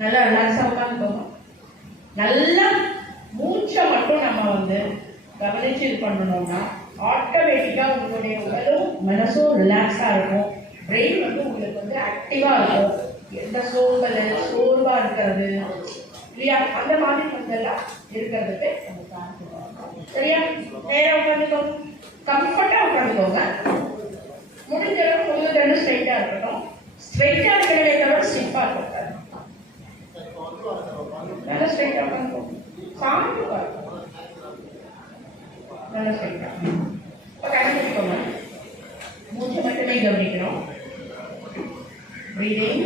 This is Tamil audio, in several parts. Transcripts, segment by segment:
நல்லா ரிலாக்ஸாக உட்காந்துக்கோங்க. நல்லா மூச்சை மட்டும் நம்ம கவனிச்சு இது பண்ணணும்னா ஆட்டோமேட்டிக்காக உங்களுடைய உடலும் மனசும் ரிலாக்ஸாக இருக்கும். பிரெயின் உங்களுக்கு ஆக்டிவாக இருக்கும். எந்த சோர்வாக இருக்கிறது இல்லையா, அந்த மாதிரி எல்லாம் இருக்கிறதுக்கு நம்ம பார்த்துக்கோங்க. சரியா? நேராக உட்காந்துக்கோங்க, கம்ஃபர்ட்டாக உட்காந்துக்கோங்க. முடிஞ்ச அளவுக்கு உங்களுக்கு ரெண்டு ஸ்ட்ரைட்டாக இருக்கட்டும். ஸ்ட்ரைட்டாக இருக்கிறதே தவிர ஸ்டிப்பாக இருக்கக்கூடாது. நல்லா ஸ்ட்ரைட்டாக உட்காந்துக்கோங்க. சாமி உட்காந்து நல்லா ஸ்ட்ரைட்டாக. இப்போ கணக்கிட்டுக்கோங்க. மூச்சை மட்டுமே கவனிக்கணும். ப்ரீதிங்,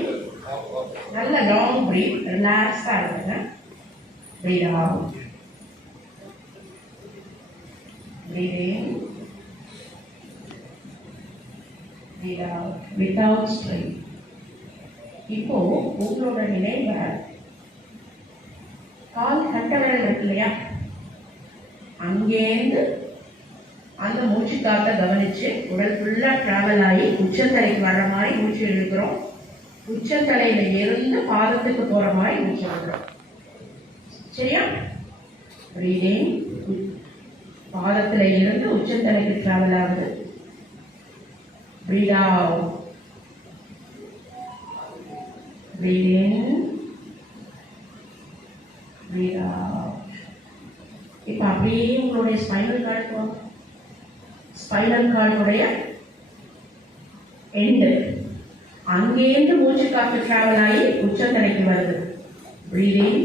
நல்ல லாங் ப்ரீத், ரிலாக்ஸாக இருங்க. ப்ரீத் அவுட், ப்ரீத் இன், ப்ரீத் அவுட் வித்தவுட் ஸ்ட்ரெயின். இப்போ உங்களோட நினைவை கால் கட்ட விரல் இருக்கு இல்லையா, அங்கேருந்து அந்த மூச்சு காற்றை கவனிச்சு உடல் ஃபுல்லாக ட்ராவல் ஆகி உச்சந்தலைக்கு வர்ற மாதிரி மூச்சு இழுக்கிறோம். உச்சந்தலையில இருந்து பாதத்துக்கு போற மாதிரி மூச்சு இழுக்கிறோம். சரியா? பிரீதிங், பாதத்துல இருந்து உச்சந்தலைக்கு ட்ராவல் ஆகுது. பிரீத் அவுட், பிரீத் இன், பிரீத் அவுட். இப்போ அப்படியே உங்களுடைய ஸ்பைனல் கார்டு போகும். ஸ்பைனல் கார்டுடைய எண்டு அங்கேருந்து மூச்சு காற்று டிராவல் ஆகி உச்சந்தலைக்கு வருது. Breathing,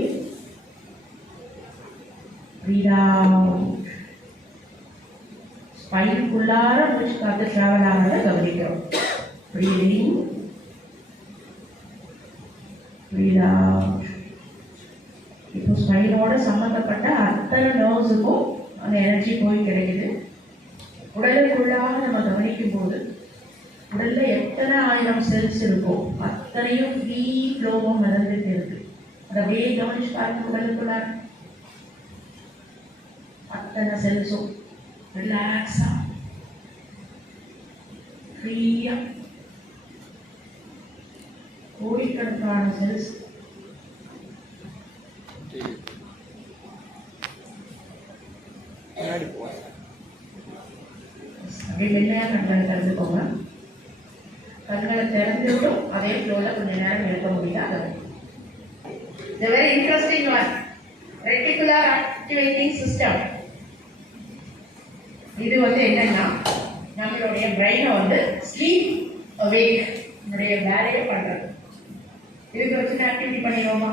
breathe out. ஸ்பைனுக்குள்ளார மூச்சு காற்று டிராவல் ஆகிறத கவனிக்கிறோம். Breathing, breathe out. இப்போ ஸ்பைனோட சம்மந்தப்பட்ட அத்தனை நர்வ்ஸுக்கும் அந்த எனர்ஜி போய் கிடைக்குது. உடலுக்குள்ளாக நம்ம கவனிக்கும் போது உடல்ல எத்தனை 1000 செல்ஸ் இருக்கும் அத்தனையும் ஃப்ரீ ஃப்ளோவும் நடந்துட்டு இருக்கு. அதை அப்படியே கவனிச்சு பாருங்க. உடலுக்குள்ளார அத்தனை செல்ஸும் ரிலாக்ஸா ஃப்ரீயா, கோடிக்கணக்கான செல்ஸ் அப்படியே மென்மையாக கண்களை திறந்துக்கோங்க. கண்களை திறந்துவிட்டும் அதே ஃப்ளோவில் கொஞ்சம் நேரம் இருக்க முடியாது. The very interesting one, reticular activating system. இது என்னன்னா நம்மளுடைய பிரெயினை ஸ்லீப் அவேக் வேலையை பண்றது. இதுக்கு வச்சு ஆக்டிவிட்டி பண்ணிடுவோமா?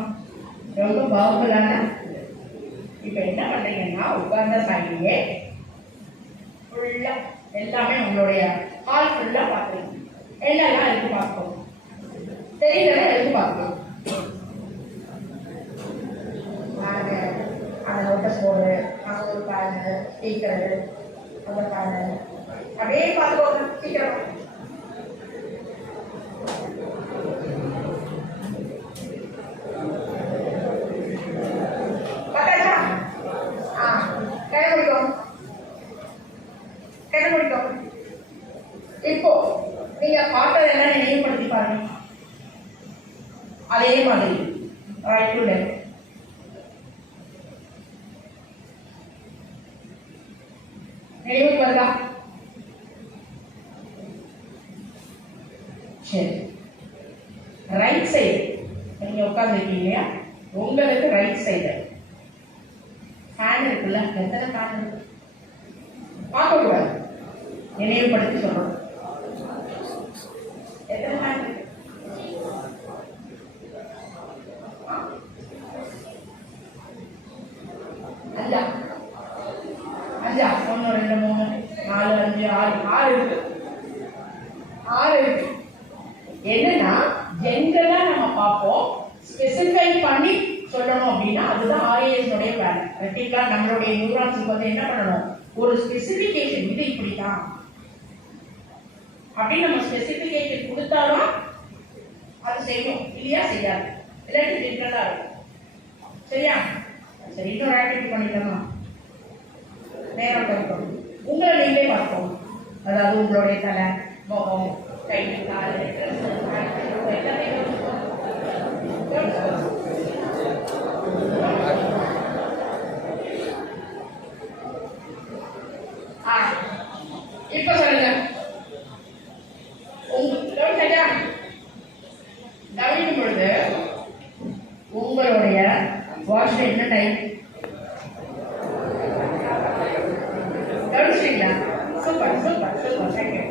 ரொம்ப பவர்ஃபுல்லான. இப்போ என்ன பண்றீங்கன்னா உட்கார்ந்த சாயிலே ஃபுல்லா எல்லாமே உங்களுடைய ஹால் ஃபுல்லா பார்க்குறீங்க. என்னெல்லாம் இருக்கு பார்க்கணும், தெரியலன்னா எடுத்து பார்க்கணும். அந்த நோட்டஸ் போர்டு, அங்கே ஒரு பேனு, ஸ்பீக்கரு, அந்த பேனு அப்படியே பார்த்துக்கோங்க. சீக்கிரம் பார்த்தாச்சா? கை முடிக்கும், கை முடிக்கும். இப்போ நீங்க பார்த்ததெல்லாம் நினைவுபடுத்தி பாருங்க. அதே மாதிரி ரைட் டு லெஃப்ட். நினைவுக்கு வருதா? சரி. ரைட் சைடு நீங்க உட்கார்ந்துருக்கீங்க இல்லையா, உங்களுக்கு ரைட் சைடு ஃபேன் இருக்குல்ல, எத்தனை ஃபேன் இருக்கு பார்க்கக்கூடாது, நினைவுபடுத்தி சொல்லணும். எத்தனை ஃபேன் இருக்கு? 5 1 2 3 4 5 6 இருக்கு. 6 இருக்கு. என்னன்னா ஜென்ரலா நம்ம பார்ப்போம், ஸ்பெசிஃபை பண்ணி சொல்லணும் அப்படின்னா அதுதான் ஆர்ஏஎஸ் உடைய வேலை. ரெட்டிகுலா நம்மளுடைய நியூரான்ஸுக்கு என்ன பண்ணணும், ஒரு ஸ்பெசிஃபிகேஷன், இது இப்படிதான் அப்படின்னு நம்ம ஸ்பெசிஃபிகேஷன் கொடுத்தாலும் அது செய்யும், இல்லையா செய்யாது, இல்லாட்டி ஜென்ரலா இருக்கும். சரியா? சரி, இன்னொரு ஆக்டிவிட்டி பண்ணிக்கலாமா? நேரம் பார்க்கணும், உங்களை நீங்களே பார்ப்போம். அதாவது உங்களுடைய தலை, முகம், கை, கால், எல்லாத்தையும் உங்களுடைய வாட்ச்ல என்ன டைம் கவனிச்சிங்களா? Super super super. தேங்க்யூ.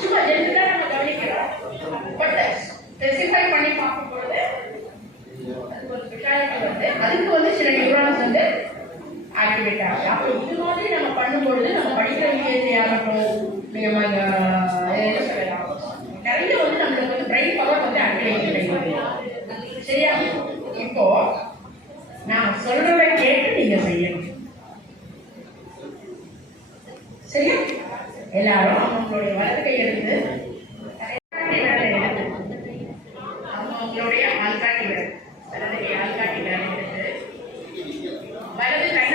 சும்மா ஜென்ரலா நம்ம கவனிக்கிறோம். பட் ஸ்பெசிஃபை பண்ணி பார்க்கும் பொழுது அது ஒரு ஸ்பெஷாலிட்டி வந்து அதுக்கு வந்து சில நியூரான்ஸ் வந்து ஆக்டிவேட் ஆகுது. அப்போ இது மாதிரி நம்ம பண்ணும்பொழுது நம்ம படிக்கிற விஷயத்தை ஆகட்டும், நம்ம என்ன சொல்லலாம், நிறைய வந்து நம்மளுக்கு வந்து பிரெயின் பவர் வந்து ஆக்டிவேட் கிடைக்கும். சரியா? இப்போ நான் சொல்றத கேட்டு நீங்க செய்யணும். சரியா? எல்லாரும் அவங்களுடைய வலது கை எடுத்து அவங்களுடைய ஆள்காட்டி விரல், வலது கை ஆள்காட்டி விரல் எடுத்து வலது கை